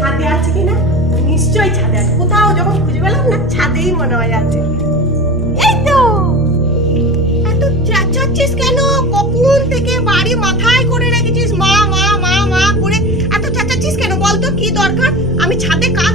ছাদে আছে কিনা, নিশ্চয়ই ছাদে আছে। কোথাও যখন খুঁজে পেলাম না, ছাদেই মনে হয় আছে। এই তো, এত চেঁচাচ্ছিস কেন? কখন থেকে বাড়ি মাথায় করে রেখেছিস মা মা মা মা করে, এত চেঁচাচ্ছিস কেন বলতো? কি দরকার? আমি ছাদে কাজ